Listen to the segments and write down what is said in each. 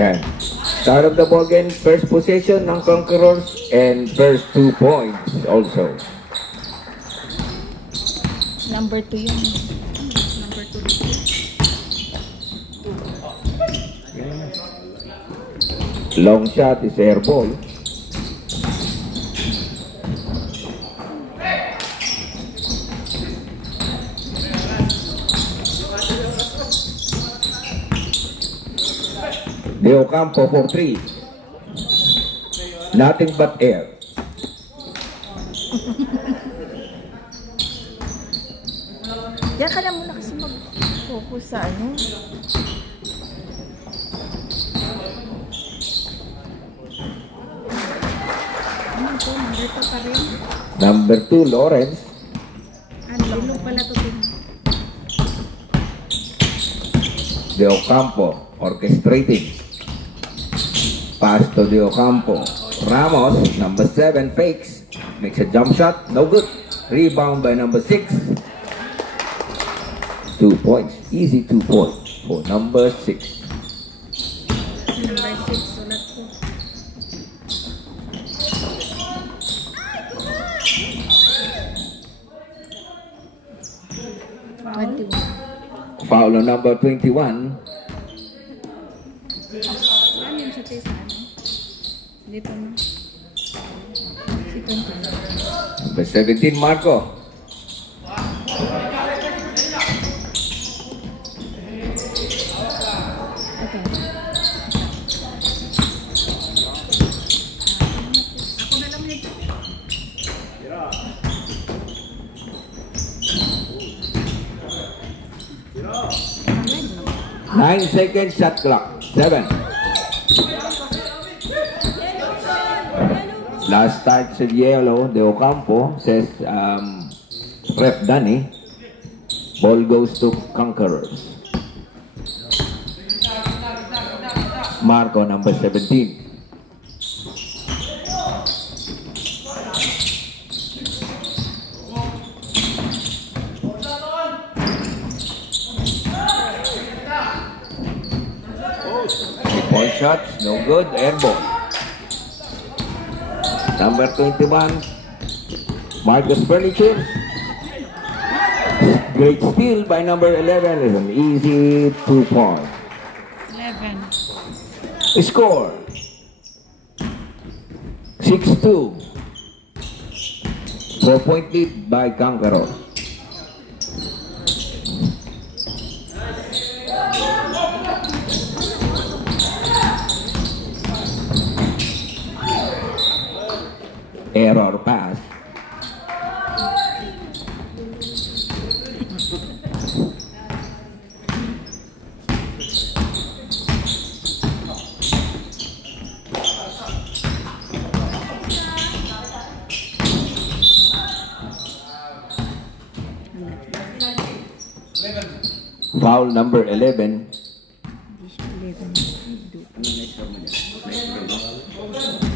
Yan. Start of the ball game, first possession ng Conquerors and first 2 points also. Number 2 yun. Number 2. Long shot is air ball. De Ocampo for 3. Nothing but air. Diyan ka na muna kasi mag-focus sa ano. Ano po? Number 2 pa rin. Number 2, Lawrence. Ano pala ito? De Ocampo orchestrating. Pass to De Ocampo. Ramos, number 7, fakes. Makes a jump shot. No good. Rebound by number 6. 2 points. Easy 2 points for number 6. Number 6, sulat ko. Foul on number 21. Ano yung sa tesa? Dito na. Number 17, Marco. Okay. Ako na lang nito. 9 seconds shot clock. 7. Last touch of yellow, De Ocampo, says Ref Danny. Ball goes to Conquerors. Marco, number 17. Point shot, no good, air ball. Number 21, Marcus Furniture. Great steal by number 11. It's an easy 2 point. 11. Score 6-2. 4-point lead by Conquerors. Error pass. Foul number 11.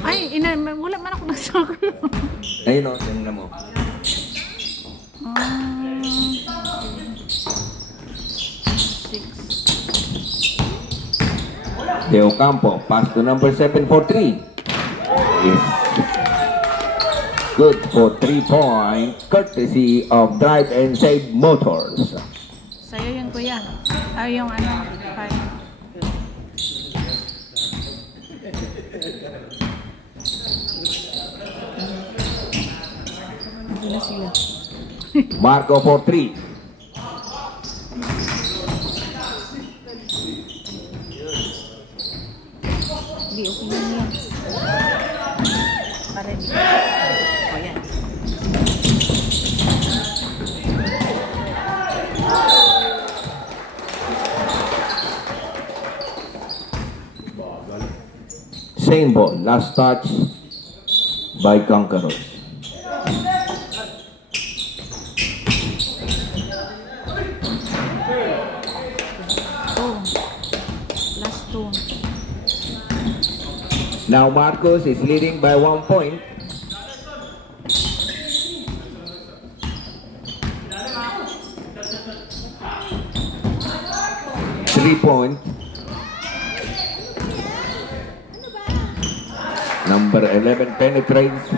Ay, wala man ako nagsaklo. Ayun o, tingnan mo. De Ocampo, pass to number 7 for 3. Is good for 3 point, courtesy of Drive and Save Motors. Sa'yo yun, kuya. Ay, yung ano, 5. Marco for 3. Hindi, okay lang yan. Para hindi. O, yan. Same ball, last touch by Conquerors. Now Marcos is leading by 1 point. Three point. Number 11 penetrates.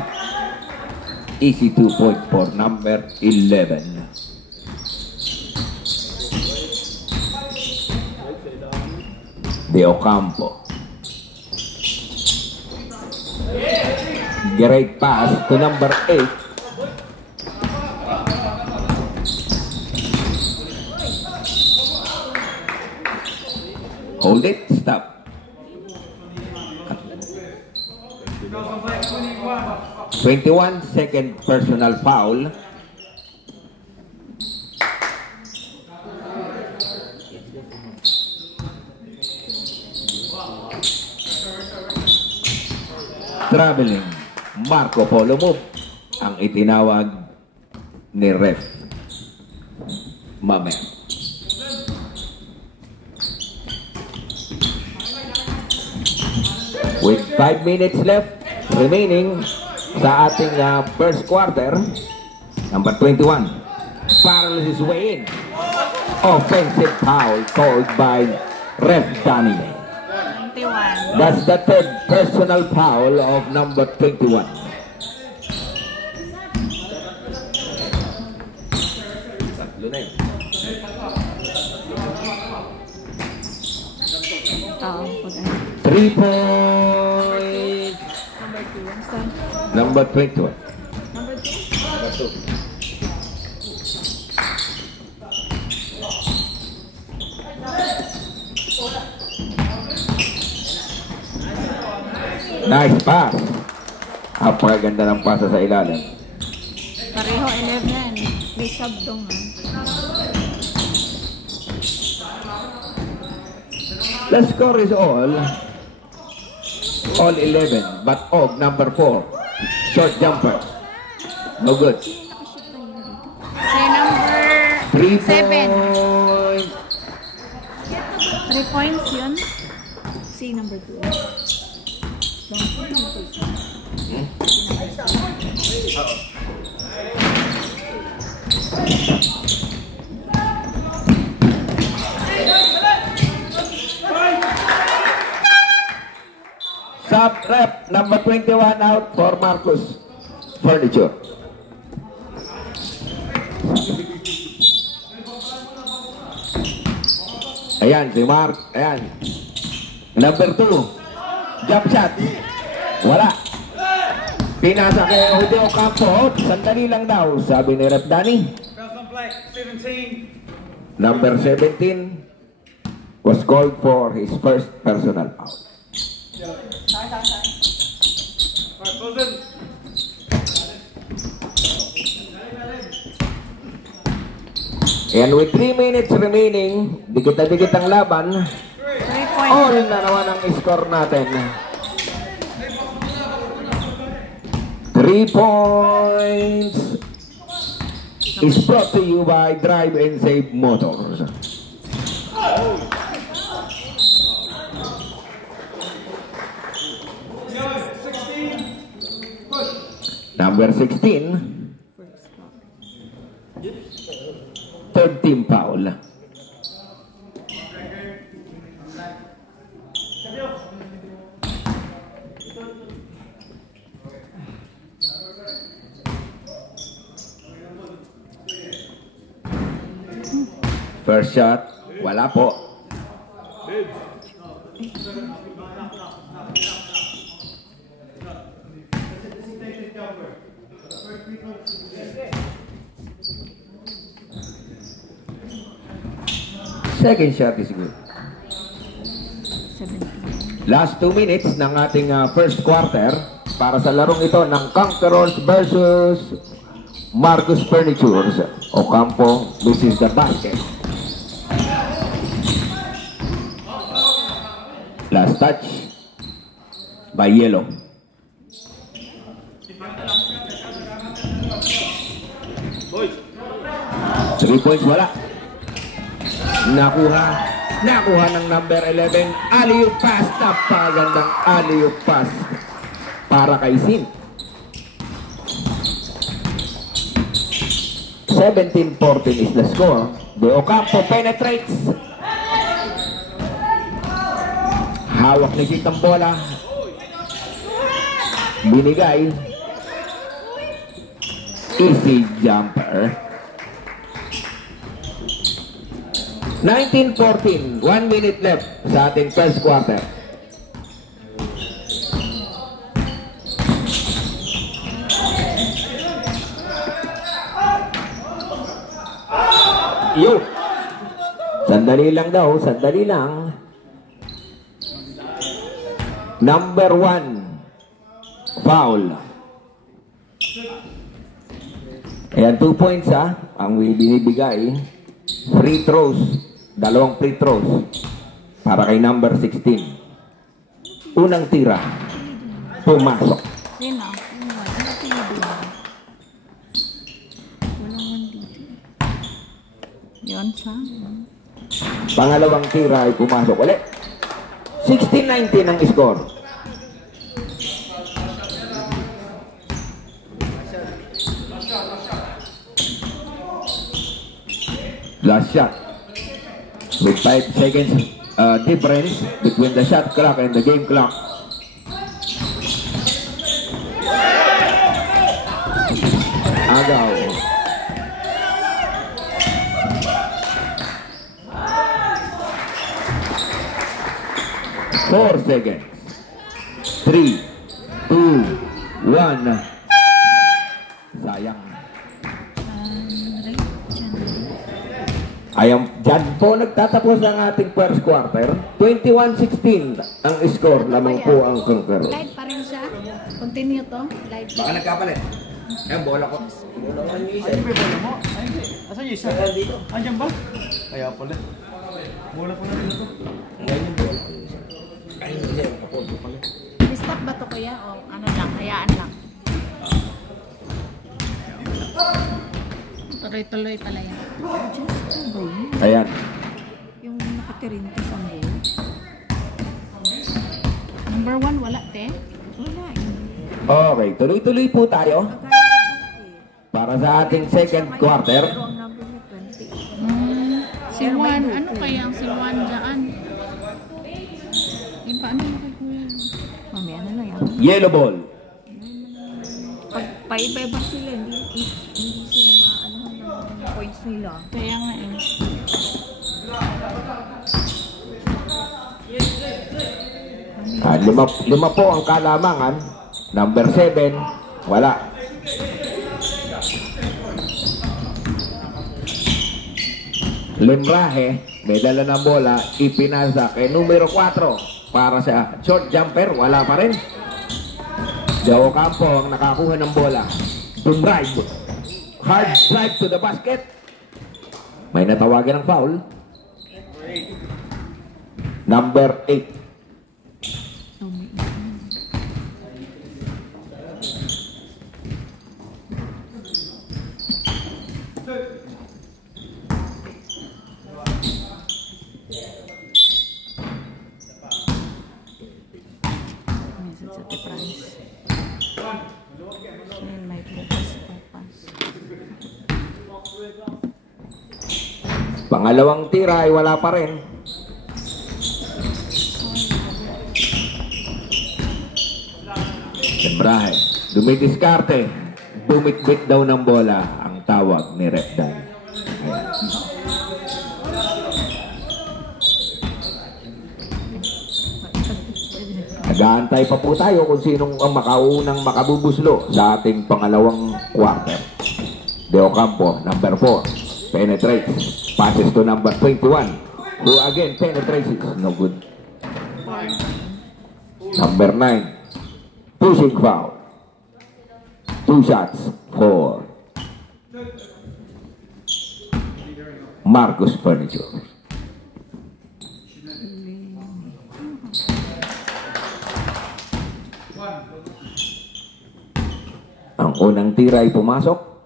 Easy 2 point for number 11. De Ocampo. Great pass to number 8. Hold it, stop. 21-second personal foul. Traveling Marco Polo move ang itinawag ni Ref Mamel. With 5 minutes left remaining sa ating first quarter, number 21 paralyzes way in. Offensive foul called by Ref Danny. 21. That's the third personal foul of number 21. Tatlo na yun. Oo, 3 points. Number 2. Number 21. Number 2. Number 2. Nice pass. Apakaganda ng pasa sa ilalim. Pareho 11. May sabdong The score is all 11, but Og number 4, short jumper, no good. Si number 3 7. points. 3 points yun. Si number 2. Sub rep number 21 out for Marcus Furniture. Ayan si Mark. Ayan. Number 2. Jump shot. Wala. Pinasa kay Ode Ocampo. Sandali lang daw, sabi ni Rep Danny. Number 17 was called for his first personal foul. And with 3 minutes remaining, dikit na dikit ang laban. 3 points. All na naman ang score natin. 3 points is brought to you by Drive and Save Motors. Number 16. Third team foul. First shot, wala po. Second shot is good. 17. Last 2 minutes ng ating first quarter para sa larong ito ng Conquerors versus Marcus Furnitures. Ocampo, this is the basket. Last touch by Yellow. Three points, wala. Nakuha ng number 11. Alley-oop pass. Napagandang alley-oop pass para kay Sin. 17-14 is the score. De Ocampo penetrates. Hawak ni Sit ang bola. binigay. Easy jumper. 19-14. 1 minute left sa ating first quarter. Yo. Sandali lang daw, sandali lang. Number 1. Foul. Ayan, 2 points ang binibigay. Free throws. 2 free throws. Para kay number 16. Unang tira. Pumasok. Yan na. Yan siya. Pangalawang tira ay pumasok ulit. 16-19 ang score. Last shot. With 5 seconds difference between the shot clock and the game clock. Agaw. Four seconds. 3, 2, 1. Sayang. Ayan, dyan po nagtatapos ang ating first quarter. 21-16 ang score. Lamang po ang concurrent. Live pa rin siya. Continue to. Live. Baka nagkapalit. Ayan, bola ko. Bola ko yung isa. Ay, may bola mo. Ay, asan yung isa? Andiyan ba? Kaya pala. Bola ko na dito. Ngayon yung bola ko yung isa. Ay, hindi. Nakapodo pala. Stop ba to kuya? O ano lang, hayaan lang. Tuloy-tuloy pala yan. Ayan. Yung nakatirinto sa bowl. Number 1, wala, te? Wala. Okay, tuloy-tuloy po tayo. Para sa ating second quarter. Silwan, ano kaya ang silwan dyan? Yung paano mo kay kuya? Mamaya na lang yan. Yellow ball. Pag paiba-iba sila, hindi sila maano ng points nila. Kaya nga eh. Lima po ang kalamangan. Number 7, wala. Limrahe, may dala ng bola, ipinasa kay numero 4 para sa short jumper, wala pa rin. Joe Campo ang nakakuha ng bola. Drive. Hard drive to the basket. May natawagan ng foul. Number 8. Pangalawang tira ay wala pa rin. Sembrahe, dumidiskarte. Bumikbit daw ng bola ang tawag ni Repdan. Nag-aantay pa po tayo kung sinong ang makaunang makabubuslo sa ating pangalawang quarter. De Ocampo, number 4, penetrates. Passes to number 21, who again penetrates it. No good. Number 9, pushing foul. 2 shots for Marcus Furniture. Ang unang tira ay pumasok.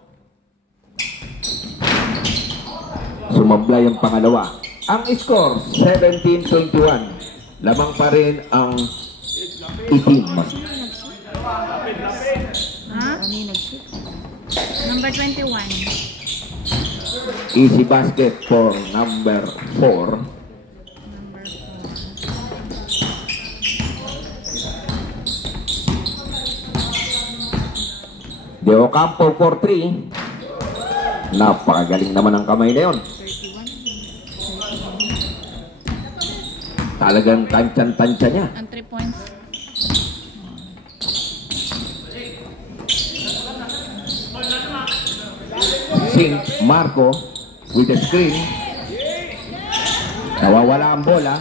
Sumablay ang pangalawa. Ang score, 17-21. Lamang pa rin ang itim. Ha? Number 21. Easy basket for number 4. De Ocampo for 3. Napakagaling naman ang kamay na yun. 31. Talagang tansyan-tansya niya. Ang 3 points. Sing Marco with the screen. Nawawala ang bola.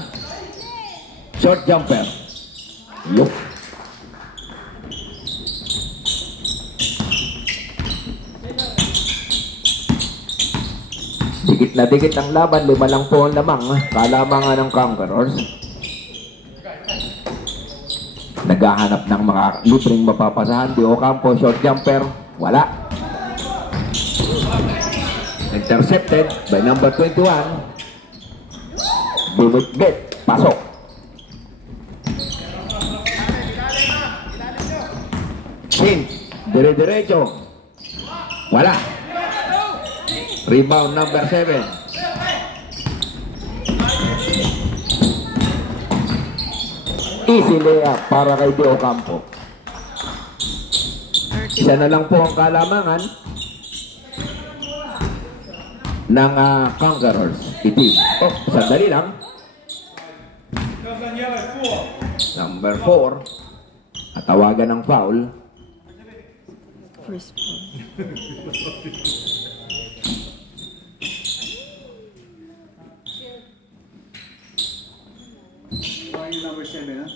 Short jumper. Look. Dikit na dikit ang laban. 5 lang po ang lamang. Kalamangan ng Conquerors. Naghahanap ng mga libreng mapapasahan. De Ocampo, short jumper. Wala. Intercepted by number 21. Bumit-bit. Pasok. Sin. Dire-diretso. Wala. Rebound number 7. Easy layup para kay De Ocampo. Isa na lang po ang kalamangan ng Conquerors. Itim. Oh, sandali lang. Number 4. At tawagan ng foul. First foul. Number 7, ha?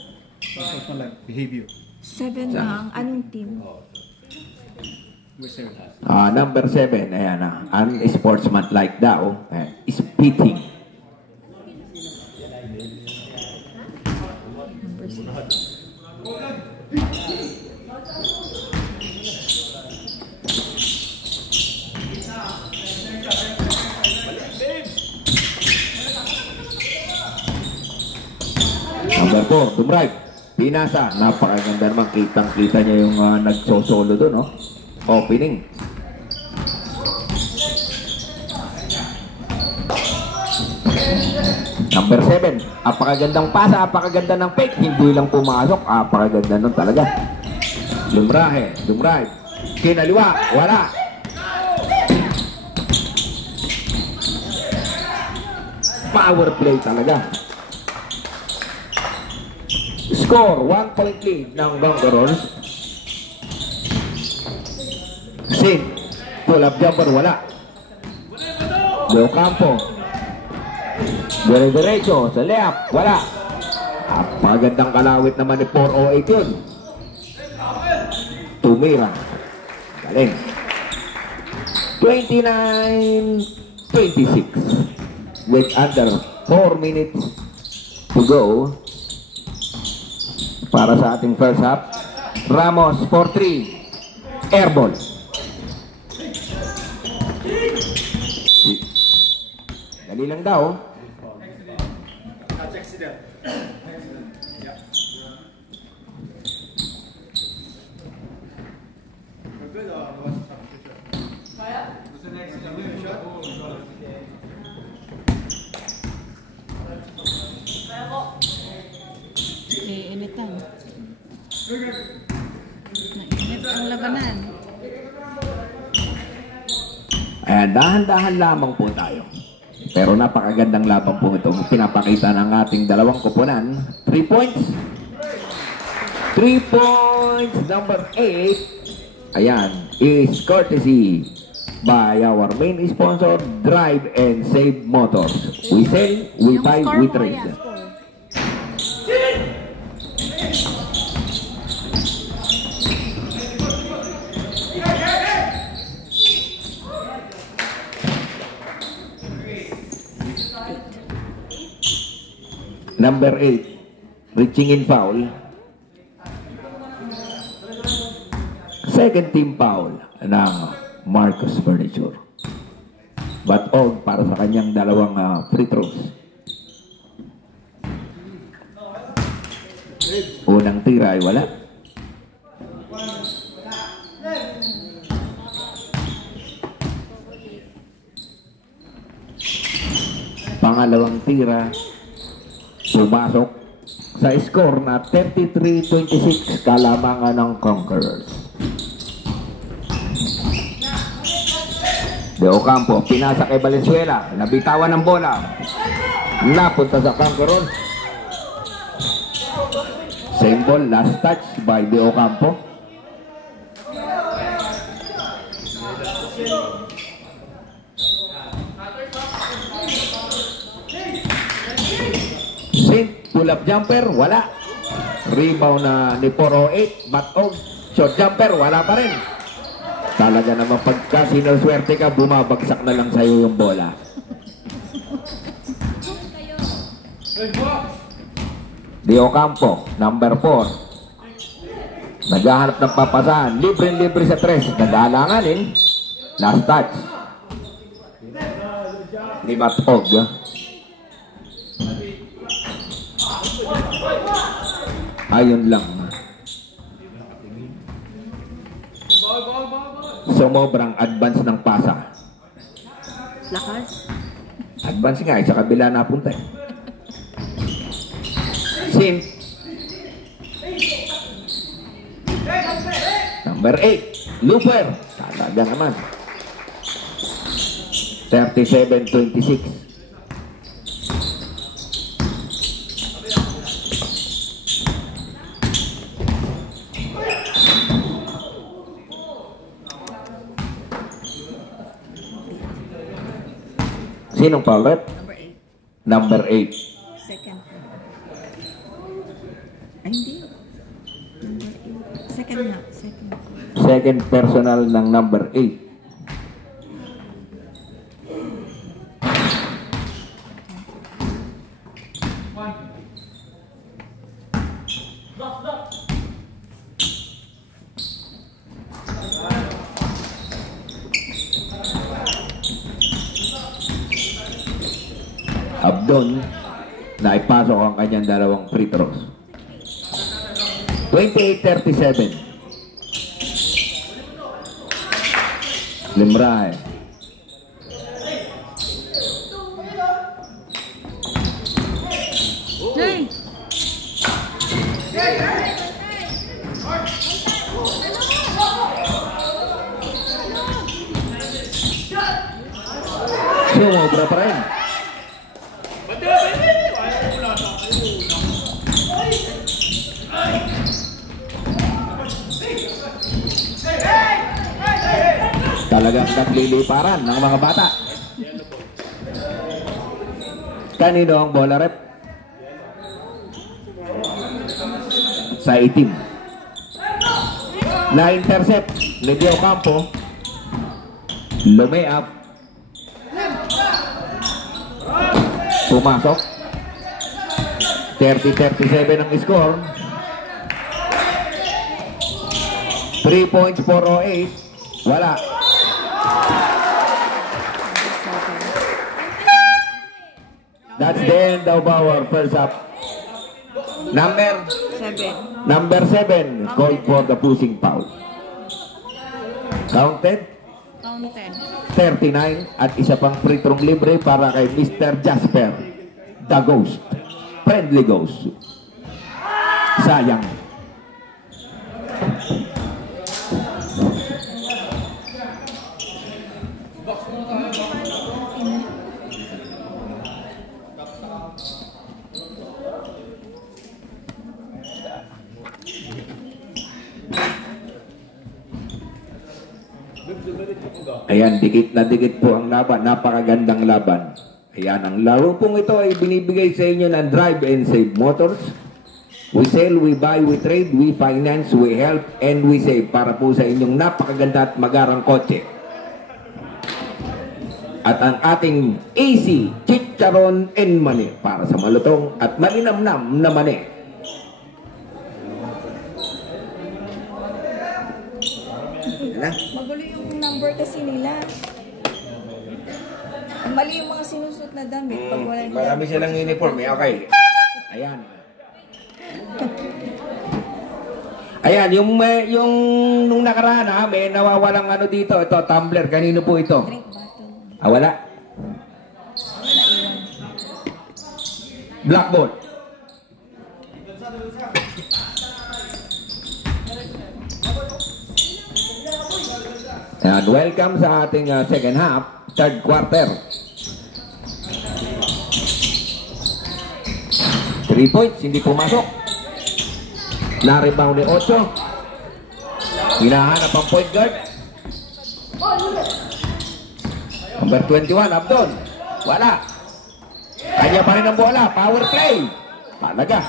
Pasok na lang. Behavior. 7 lang. Anong team? Number 7. Number 7. Ayan na. Unsportsmanlike daw. Spitting. Number 6. Number 4, dumrive. Pinasa. Napakaganda naman. Kitang-kita niya yung nagsosolo doon, no? Opening. Number 7. Apakagandang pasa. Apakaganda ng fake. Hindi lang pumasok. Apakaganda nun talaga. Lumrahe. Dumrive. Kinaliwa. Wala. Power play talaga. Score, 1 point lead ng Conquerors. Sin, pull-up jumper, wala. De Ocampo. Dire-diretso, sa layup, wala. Magandang kalawit naman ni 408 yun. Tumira. Galing. 29-26. With under 4 minutes to go. Para sa ating first half. Ramos for 3. Airball. Dali lang daw. Initan. Nainit ang labanan. Ayan, dahan-dahan lamang po tayo. Pero napakagandang laban po ito. Pinapakita ng ating dalawang koponan. 3 points. 3 points. Number 8. Ayan, is courtesy by our main sponsor, Drive and Save Motors. We sell, we buy, we trade. Number 8, reaching in foul. Second team foul ng Marcos Furniture. But all para sa kanyang dalawang free throws. Unang tira ay wala. Pangalawang tira, pumasok sa score na 33-26, kalamangan ng Conquerors. De Ocampo, pinasa kay Valenzuela. Nabitawan ng bola. Napunta sa Cancaron. Same ball, last touch by De Ocampo. Sint, pull-up jumper, wala. Rebound na ni 408, Batog. Short jumper, wala pa rin. Talaga naman pagka sinuswerte ka, bumabagsak na lang sa'yo yung bola. De Ocampo, number 4. Naghahanap ng papasahan. Libre-libre sa 3. Nag-aalanganin. Last touch. Ni Batog. Ayun lang. Sumobrang advance ng pasa. Lakas. Advance nga, sa kabila napunta eh. Sim. Number 8, Looper. Talaga naman. 37-26. Sinong foul rep? Number 8. Number 8. Second. Ay, hindi. Number 8. Second na. Second. Second personal ng number 8. Abdon na ipasok ang kanyang dalawang free throws. 28-37. Limrahe. Hey! Sumobra pa rin. Talagang nagliliparan ng mga bata. Kanino ang bola rep? Sa itim. Na-intercept ni De Ocampo. Lumay-up. Pumasok. 30-37 ang score. 3 points, 408. Wala. That's the end of our first half. Number 7 called for the pushing foul. Counted Counted. 39 at isa pang free throw libre para kay Mr. Jasper, the Ghost, Friendly Ghost. Sayang. Ayan, dikit na dikit po ang laban. Napakagandang laban. Ayan, ang laro pong ito ay binibigay sa inyo ng Drive and Save Motors. We sell, we buy, we trade, we finance, we help, and we save para po sa inyong napakaganda at magarang kotse. At ang ating AC Chicharon and Mani para sa malutong at malinamnam na mani. Magulo yung number kasi nila. Mali yung mga sinusot na damit. Pag wala yung Marami silang uniform. Okay. Ayan. Ayan, yung nung nakaraan may nawawalang ano dito. Ito, tumbler. Kanino po ito? drink bottle. Wala. Naiwan. Blackboard. And welcome sa ating second half, third quarter. 3 points, hindi pumasok. Na-rebound ni Ocho. Hinahanap ang point guard. Number 21, Abdon. Wala. Kanya pa rin ang bola. Power play. Malaga.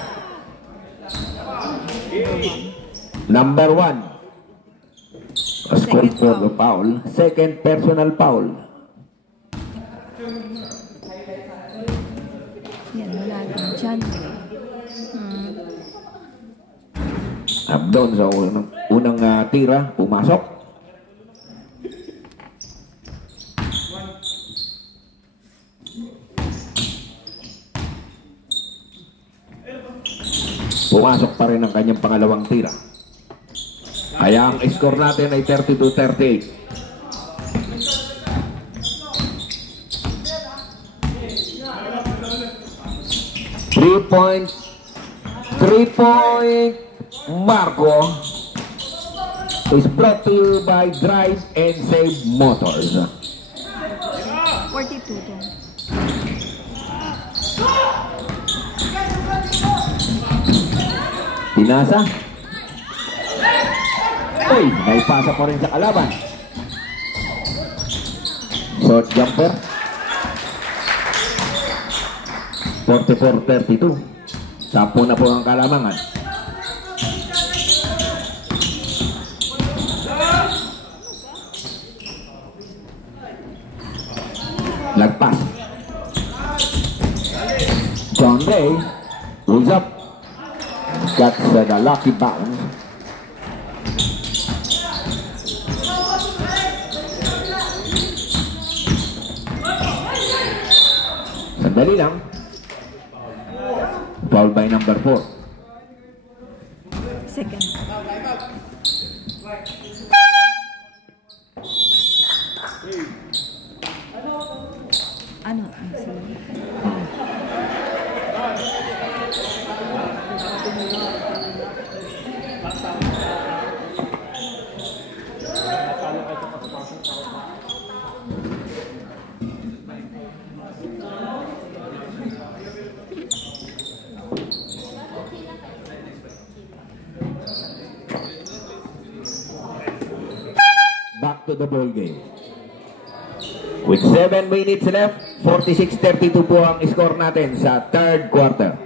Number 1. Score for the foul. Second personal foul. Yan, wala lang dyan. Abdon sa unang tira. Pumasok. Pumasok pa rin ang kanyang pangalawang tira. Kaya ang score natin ay 32-38. Three-point Marco is brought to you by Drive and Save Motors. 42 to. Pinasa. Uy, naipasa pa rin sa kalaban. Short jumper. 44-32. 10 na po ang kalamangan. Lagpas. John Day pulls up. That's the lucky bounce. Sandali lang. Foul by number 4. Second. Ano? Back to the ball game. With 7 minutes left, 46-32 po ang score natin sa third quarter.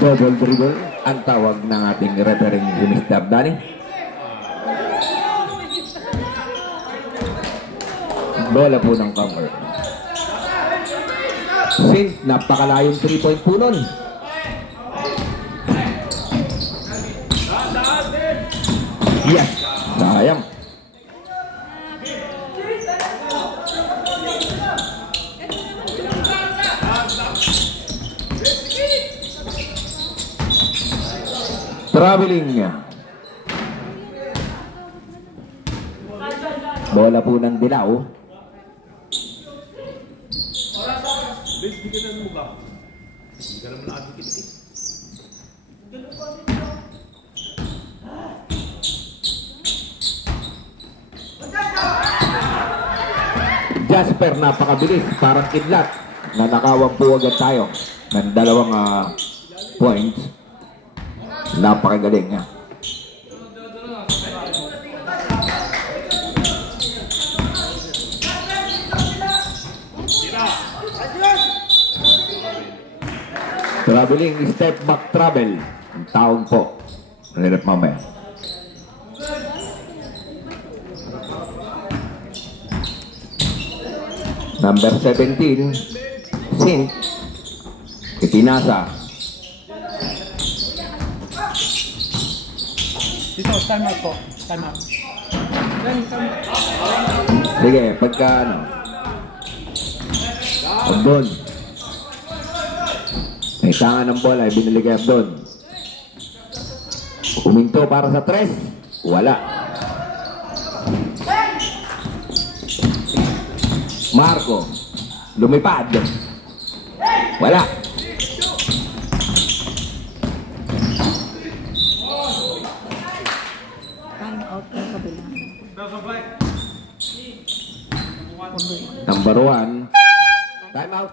Double dribble ang tawag ng ating referee si Mr. Abdani. Bola po ng cover. Since napakalayong 3-point po nun. Yes, sayang. Traveling. Bola po ng Dilaw. Jasper, napakabilis. Parang kidlat. Nanakawan po agad tayo ng 2 points. Napakagaling niya. Traveling, step back travel. Ang taong po. Nilip mamaya. Number 17, Sin. Itinasa. Dito, time out po. Time out. Sige, pagka ano. Abdon. May tanga ng bola ay binili kay Abdon. Huminto para sa 3. Wala. Marco. Lumipad. Wala. Time out ng kabila. Number 1. Time out.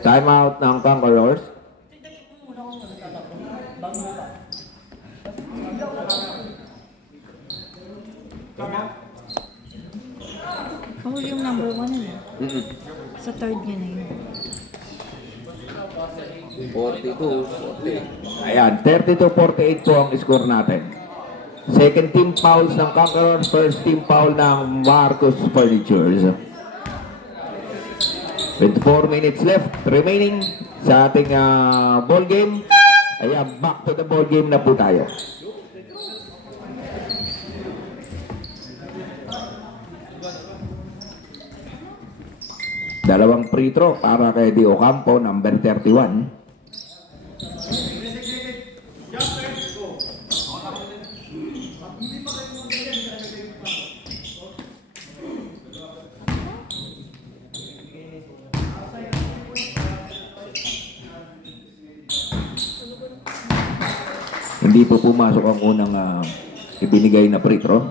Time out ng Conquerors. Oh, yung number 1 na. Sa third niya na yun. 42-40. Ayan, 32-48 po ang score natin. Second team fouls ng Conquerors, first team foul ng Marcos Furnitures. 24 minutes left remaining sa ating ball game. Ayan, back to the ball game na po tayo. Dalawang free throw para kay Di Ocampo, number 31. Hindi po pumasok ang unang ibinigay na free throw.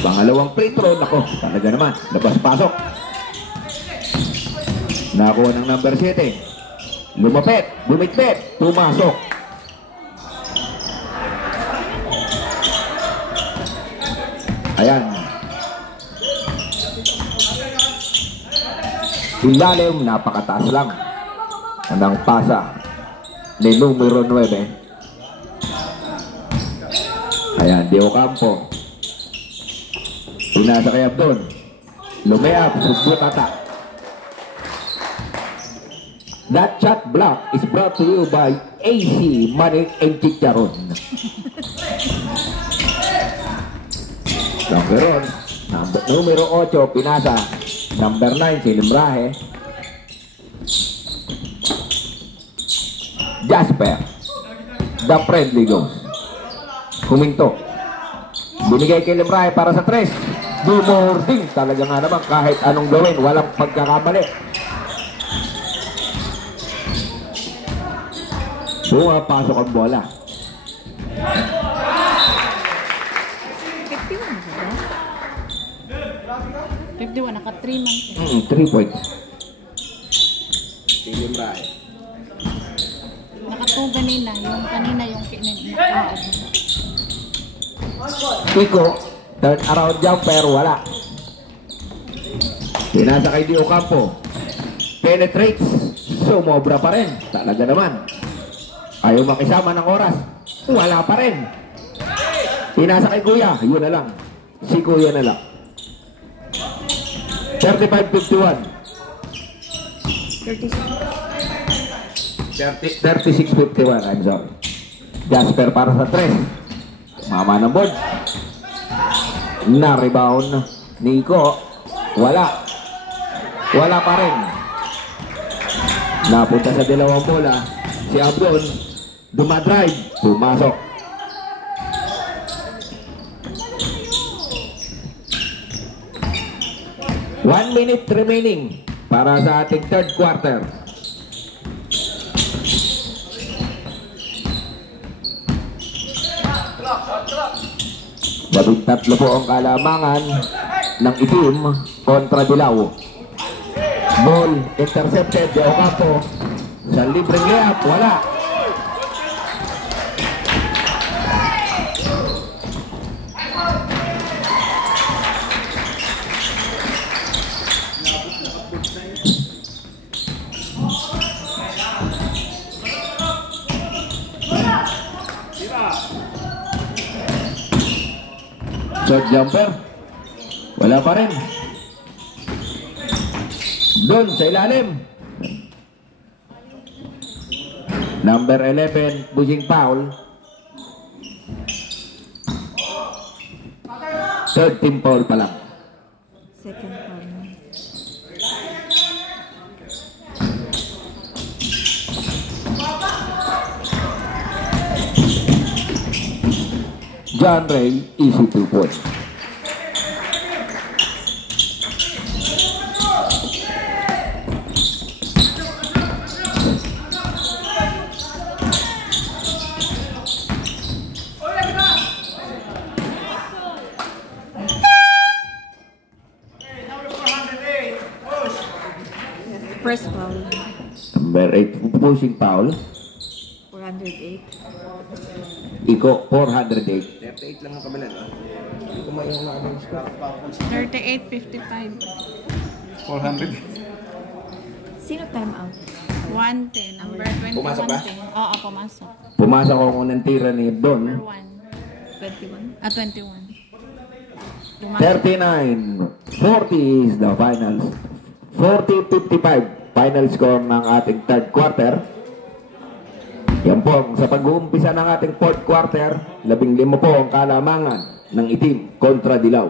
Pangalawang free throw, nako, talaga naman, labas-pasok. Nakuha ng number 7. Lumapit, bumitbit, pumasok. Ayan. Ilalim, napakataas lang. Anong pasa ni numero 9. Ayan, Di Ocampo. Pinasa kay Abdon. Lumayap, subbutata. That shot block is brought to you by AC Money and Chicharon. Numero 8, pinasa. Number 9, si Limrahe. Jasper. The friendly goes. Huminto. Binigay kay Limrahe para sa 3. Bumording. Talaga nga naman kahit anong gawin, walang pagkakamali. Pumapasok ang bola. 51, naka 3 months. 3 points. Si Limrahe. Naka 2 kanina. Yung kanina yung naka. Kiko, turn around jumper, wala. Pinasa kay Di Ocampo. Penetrates, sumobra pa rin. Talaga naman. Ayaw makisama ng oras. Wala pa rin. Pinasa kay Kuya, yun na lang. Si Kuya na lang. 35-51. 36-51, I'm sorry. Jasper para sa 3. Mama ng board. Na-rebound. Nico. Wala. Wala pa rin. Napunta sa dalawang bola. Si Abdon. Dumadrive. Pumasok. One minute remaining para sa ating third quarter. Labing-tatlo po ang kalamangan ng itim kontra Dilaw. Ball intercepted. Di Ocampo sa libreng layup. Wala. Short jumper. Wala pa rin. Doon sa ilalim. Number 11, pushing foul. Third team foul pa lang. Second foul na. John Ray, easy 2 points. First foul. Number 8, pushing foul. 408. Iko, 408. 38 lang ang kabila, no? Hindi ko mayroon na kami score. 38-55. 400. Sino time out? 110. Number 21. Pumasok ba? Oo, pumasok. Pumasok ako ng tira ni Don. Number 1. 21. 21. Pumasok. 39-40 is the finals. 40-55 final score ng ating third quarter. Yan po, sa pag-uumpisa ng ating fourth quarter, 15 po ang kalamangan ng itim kontra dilaw.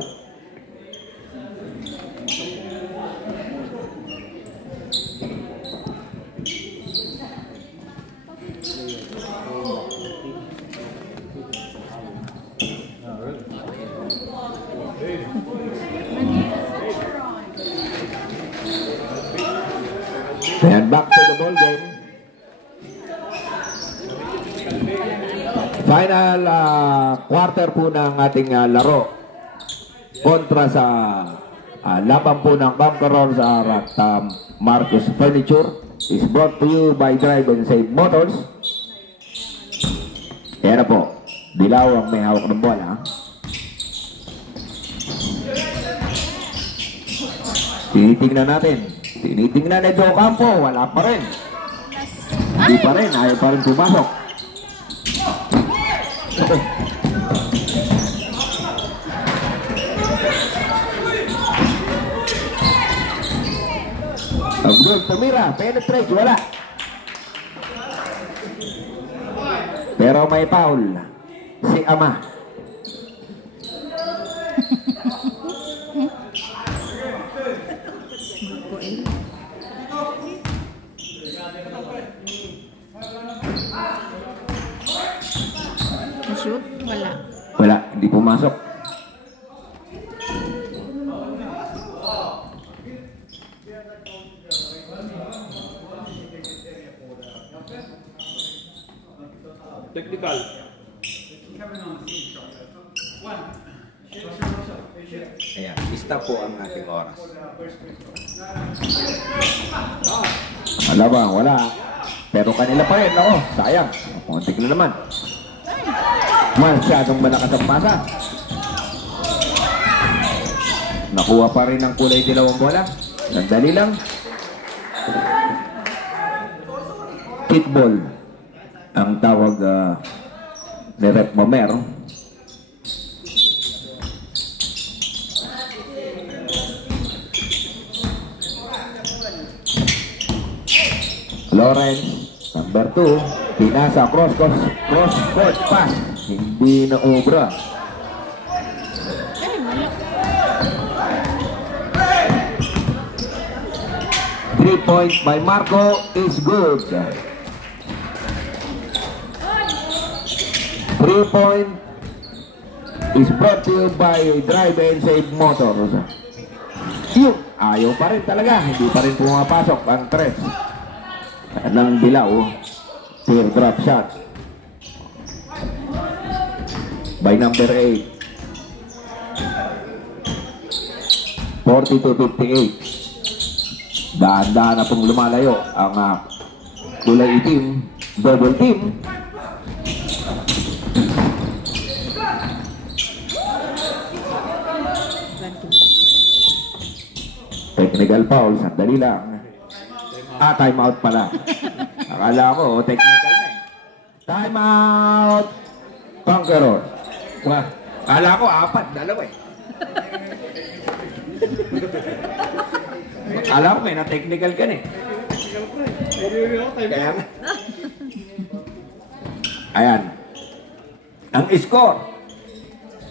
And back to the ball game. Final quarter po ng ating laro kontra sa laban po ng Conquerors at Marcus Furniture is brought to you by Drive and Save Motors. Kaya na po, dilaw ang may hawak ng bola. Tinitingnan natin. Tinitingnan ni Joe Campo, wala pa rin. Hindi pa rin, ayaw pa rin pumasok. Abdul tumira, penetrate, wala. Pero may foul. Si Ama. Na-shoot? Wala. Wala, hindi pumasok. Technical. Ayan, stop po ang ating oras. Wala ba? Wala. Pero kanila pa rin, ako. Sayang. Kontik na naman. Masyadong malakas ang pasa. Nakuha pa rin ang kulay dilaw ang bola. Sandali lang. Kickball ang tawag ni Rep Momer. Lawrence, number 2, pinasa cross court pass, hindi na obra. Ay, wala. 3 points by Marco is good. 3 point is brought to you by Drive and Save Motors. Yun, ayaw pa rin talaga, hindi pa rin pumapasok ang tres ng dilaw. Teardrop shot by number 8. 42-58. Dahan-dahan na pong lumalayo ang kulay itim. Double team. Technical foul, sandali lang. Time out pala. Akala ko, technical na eh. Time out! Conqueror. Akala ko, 4, 2 eh. Akala ko, may na-technical ka eh. Kaya nga. Ayan. Ang score,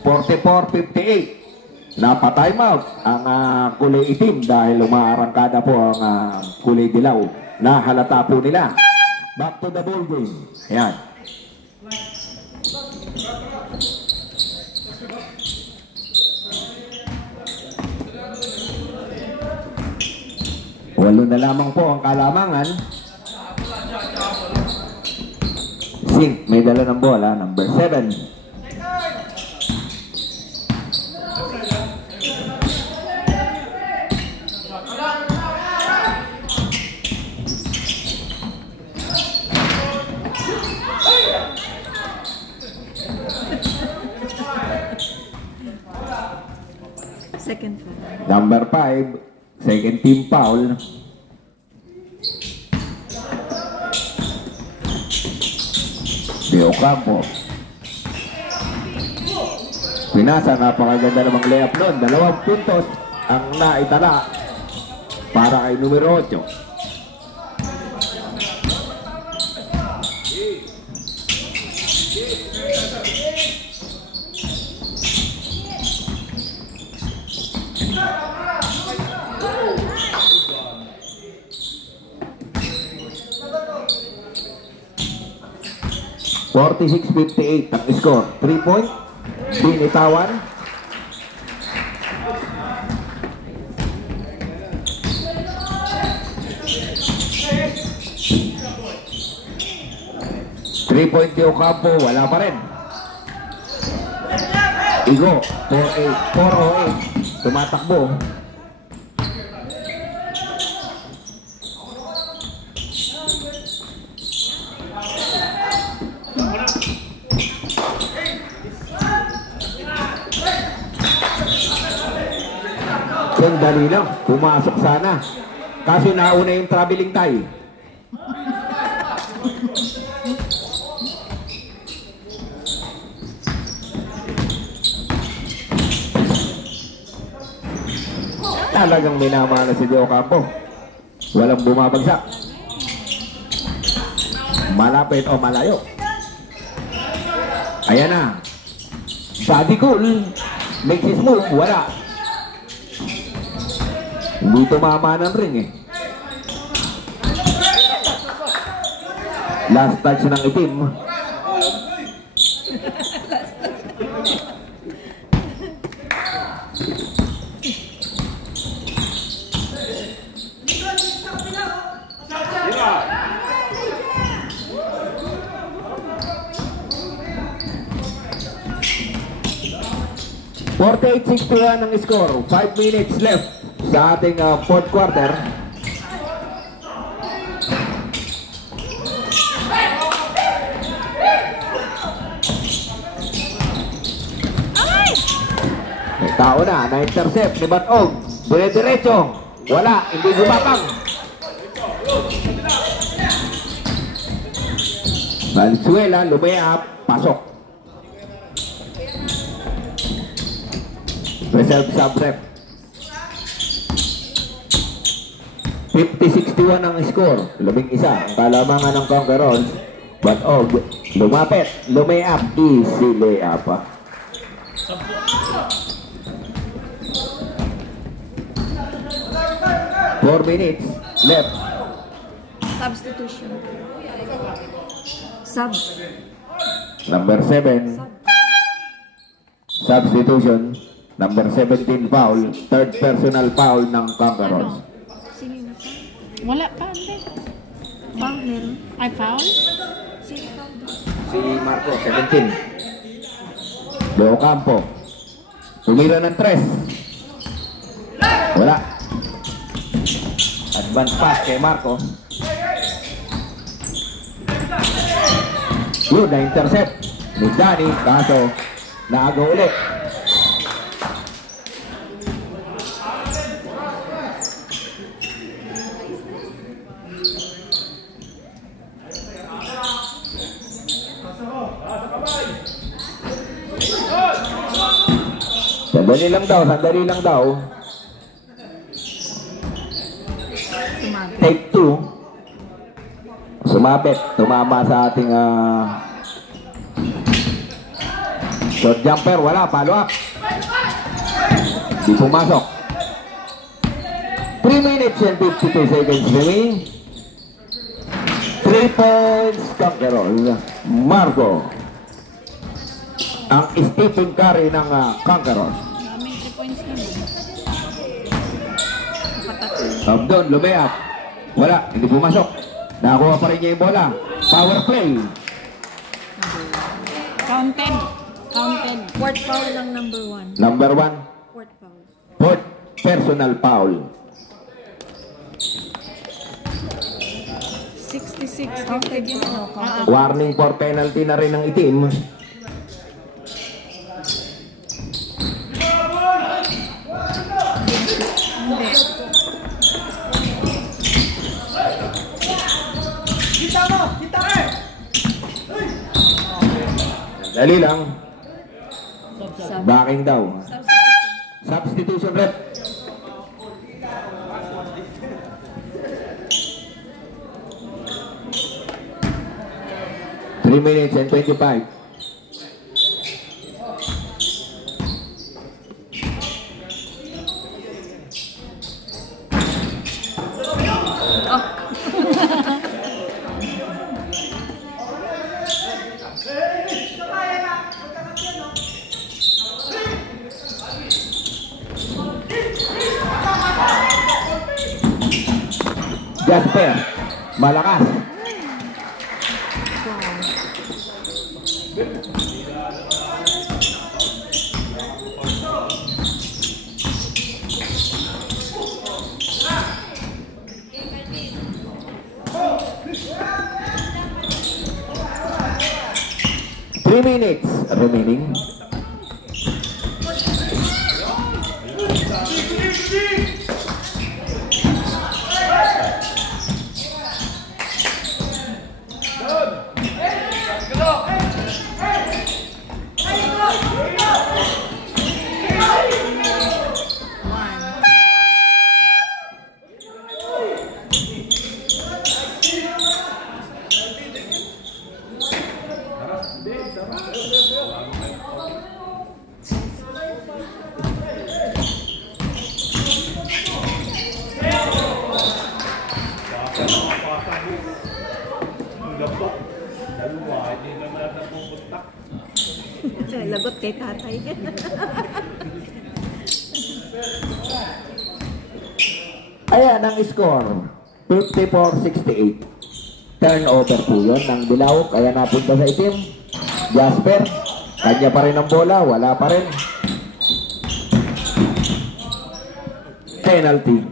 44-58. Napa-time out ang kulay itim dahil umaarangkada po ang kulay dilaw. Nahalata po nila. Back to the ball game. Ayan. Walo na lamang po ang kalamangan. Sink, may dala ng bola, number 7. Second foul. Number 5, second team foul. De Ocampo. Pinasa, napakaganda namang layup nun. 2 puntos ang naitala para kay numero 8. (46-58) ang score. 3 point. Binitawan. Three-point di Ocampo, wala pa rin. Igo, 408. Tumatakbo. Sandali lang, pumasok sana. Kaso nauna yung traveling tie. Talagang minamana si De Ocampo. Walang bumabagsak. Malapit o malayo. Ayan na. Body cool. Makes his move. Wala. Hindi tumama ng ring eh. Last touch ng itim. (48-61) ang score. 5 minutes left sa ating fourth quarter. May tao na-intercept ni Batog. Dire-diretso. Wala, hindi gumapang. Valenzuela, lumayap, pasok. Reserve sub-rep. 50-61 ang score. 11 ang kalamangan ng Conquerors. Batog, lumapit, lumayap, easy layup. 4 minutes left. Substitution. Sub. Number 7. Substitution. Number 17 foul. Third personal foul ng Conquerors. Sino na pa? Wala pa, hindi. Foul meron. Ay, foul? Sino foul doon? Si Marco, 17. De Ocampo. Tumira ng 3. Wala. Advance pass kay Marco. Yun, na-intercept ni Danny. Kaso, naaga ulit. Sandali lang daw. Take 2. Sumabit, tumama sa ating short jumper, wala, follow up. Di pumasok. 3 minutes and 52 seconds remaining. 3 points, Conqueror. Marco. Ang Stephen Curry ng Conqueror. Daming 3 points na mo. Abdon, lumayap. Wala, hindi pumasok. Nakakuha pa rin niya yung bola. Power play. Counted. Counted. Fourth foul ng number 1. Number 1. Fourth foul. Fourth personal foul. 66. Counted yun. No, counted. Warning for penalty na rin ng itim. Hindi. Dali lang. Sub. Backing daw. Substitution. Substitution rep. Three minutes and 25. Jasper, malakas. Three minutes remaining. Lagot kay tatay. Ayan ang score. 54-68. Turnover po yun ng dilaw. Kaya napunta sa itim. Jasper. Kanya pa rin ang bola. Wala pa rin. Penalty.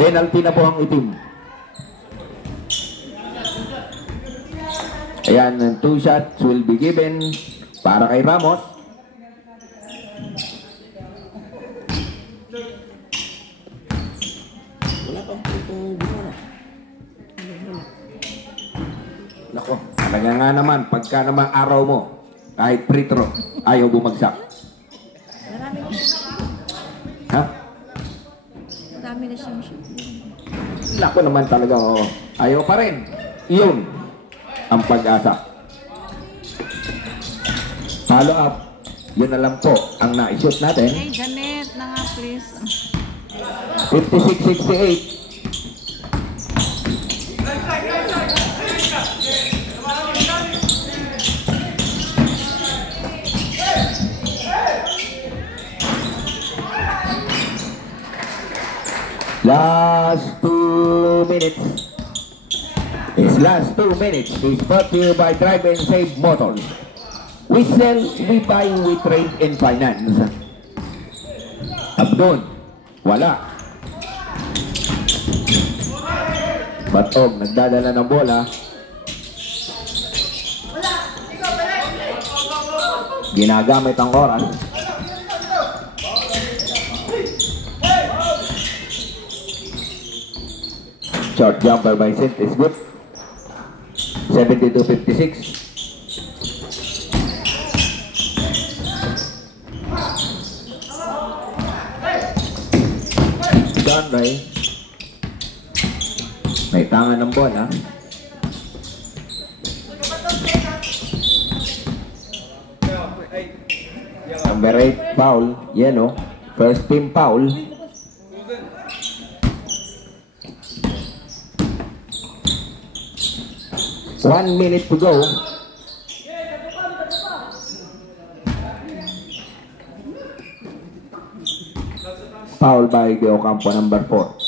Penalty na po ang itim. Ayan, 2 shots will be given para kay Ramos. Nako, talaga nga naman, pagka naman araw mo, kahit free throw, ayaw bumagsak. Marami na siya. Ha? Marami na siyang shoot. Nako naman talaga, oh. Ayaw pa rin. Iyon ang pag-asa. Follow up. Yun na lang po ang na-shoot natin. Hey, Janet na nga, please. 56-68. Last 2 minutes. His last 2 minutes is brought to you by Drive and Save Motors. We sell, we buy, we trade and finance. Abdon, wala. Batog, nagdadala ng bola. Ginagamit ang oras. Short jumper by Sint is good. 72-56. John Ray. May tangan ng bola. Number 8, foul, yellow. First team foul. One minute to go. Foul by De Ocampo, number 4.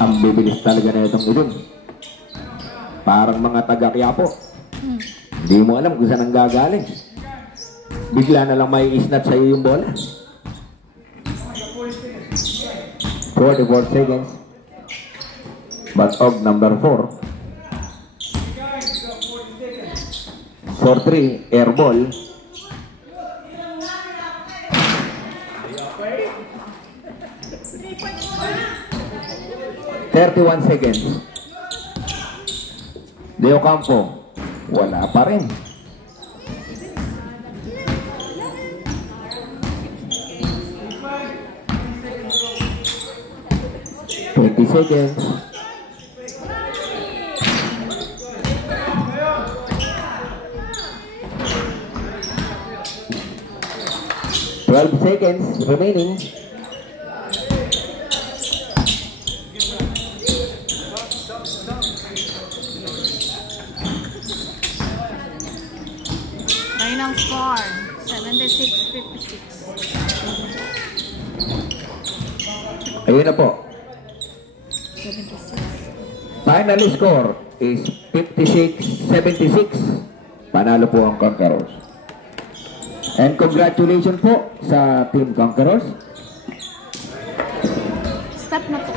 Ang bibilis talaga na itong idun. Parang mga taga-Quiapo. Hindi mo alam kung saan ang gagaling. Bigla na lang may isnat sa'yo yung bola. 44 seconds. Batog number 4. 4-3, air ball. "31 seconds. De Ocampo, wala pa rin. "20 seconds. "12 seconds remaining. Final score, 76-56. Ayun na po. Final score is 56-76. Panalo po ang Conquerors. And congratulations po sa Team Conquerors. Stop na po.